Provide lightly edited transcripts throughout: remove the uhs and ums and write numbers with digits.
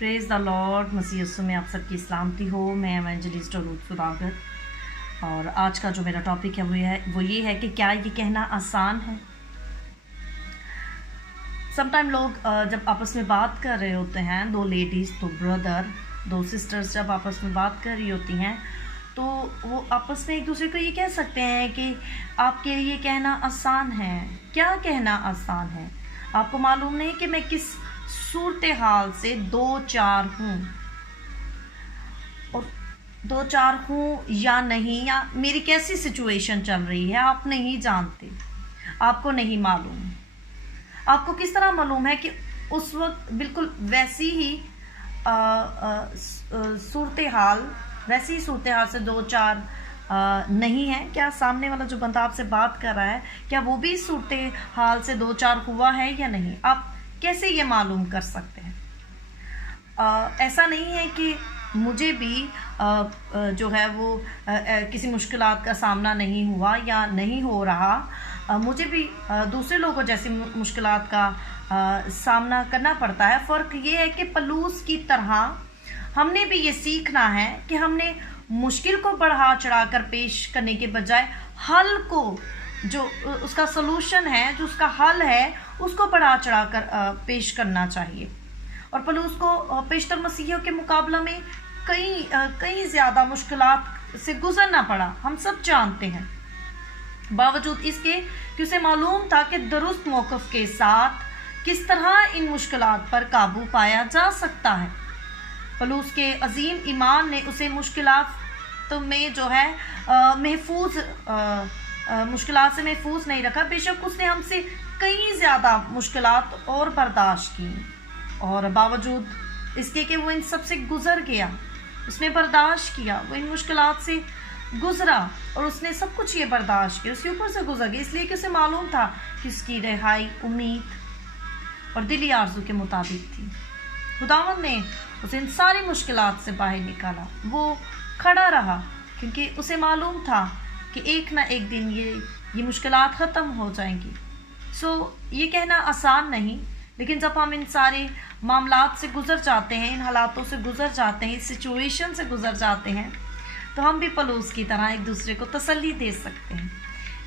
Praise the Lord. मसीह यीशु में आप सबकी सलामती हो। मैं एवेंजलिस्ट रूथ सुदागर, और आज का जो मेरा टॉपिक है वो ये है कि क्या ये कहना आसान है। समटाइम लोग जब आपस में बात कर रहे होते हैं, दो लेडीज़, दो ब्रदर, दो सिस्टर्स जब आपस में बात कर रही होती हैं, तो वो आपस में एक दूसरे को ये कह सकते हैं कि आपके लिए कहना आसान है। क्या कहना आसान है? आपको मालूम नहीं कि मैं किस सूरत हाल से दो चार हूँ, और दो चार हूँ या नहीं, या मेरी कैसी सिचुएशन चल रही है, आप नहीं जानते, आपको नहीं मालूम। आपको किस तरह मालूम है कि उस वक्त बिल्कुल वैसी ही सूरत हाल से दो चार नहीं है? क्या सामने वाला जो बंदा आपसे बात कर रहा है, क्या वो भी सूरत हाल से दो चार हुआ है या नहीं? आप कैसे ये मालूम कर सकते हैं? ऐसा नहीं है कि मुझे भी जो है वो किसी मुश्किलात का सामना नहीं हुआ या नहीं हो रहा। मुझे भी दूसरे लोगों जैसी मुश्किलात का सामना करना पड़ता है। फ़र्क ये है कि पलूस की तरह हमने भी ये सीखना है कि हमने मुश्किल को बढ़ा चढ़ाकर पेश करने के बजाय हल को, जो उसका सलूशन है, जो उसका हल है, उसको बढ़ा चढ़ाकर पेश करना चाहिए। और पलूस को पेशतर मसीहियों के मुकाबला में कई ज़्यादा मुश्किलात से गुजरना पड़ा, हम सब जानते हैं। बावजूद इसके कि उसे मालूम था कि दुरुस्त मौक़िफ़ के साथ किस तरह इन मुश्किलात पर काबू पाया जा सकता है। पलूस के अजीम ईमान ने उसे मुश्किलात में जो है मुश्किलात से महफूज नहीं रखा। बेशक उसने हमसे कई ज़्यादा मुश्किलात और बर्दाश्त की, और बावजूद इसके कि वो इन सब से गुज़र गया, उसने बर्दाश्त किया, वो इन मुश्किलात से गुज़रा, और उसने सब कुछ ये बर्दाश्त किया, उसके ऊपर से गुज़र गया, इसलिए कि उसे मालूम था कि उसकी रिहाई उम्मीद और दिली आरज़ू के मुताबिक थी। खुदावंद ने उसे इन सारी मुश्किलात से बाहर निकाला। वो खड़ा रहा क्योंकि उसे मालूम था कि एक ना एक दिन ये मुश्किलात ख़त्म हो जाएंगी। ये कहना आसान नहीं, लेकिन जब हम इन सारे मामलात से गुज़र जाते हैं, इन हालातों से गुज़र जाते हैं, इस सिचुएशन से गुज़र जाते हैं, तो हम भी पलूस की तरह एक दूसरे को तसल्ली दे सकते हैं,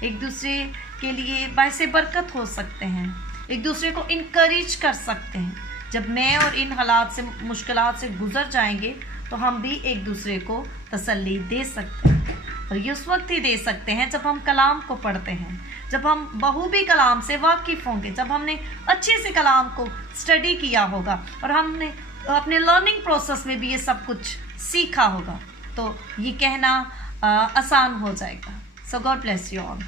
एक दूसरे के लिए बाइसे बरकत हो सकते हैं, एक दूसरे को इनकरेज कर सकते हैं। जब मैं और इन हालात से, मुश्किलात से गुज़र जाएंगे, तो हम भी एक दूसरे को तसल्ली दे सकते हैं। और ये उस वक्त ही दे सकते हैं जब हम कलाम को पढ़ते हैं, जब हम बखूबी कलाम से वाकिफ़ होंगे, जब हमने अच्छे से कलाम को स्टडी किया होगा और हमने अपने लर्निंग प्रोसेस में भी ये सब कुछ सीखा होगा, तो ये कहना आसान हो जाएगा। सो गॉड ब्लेस यू ऑल।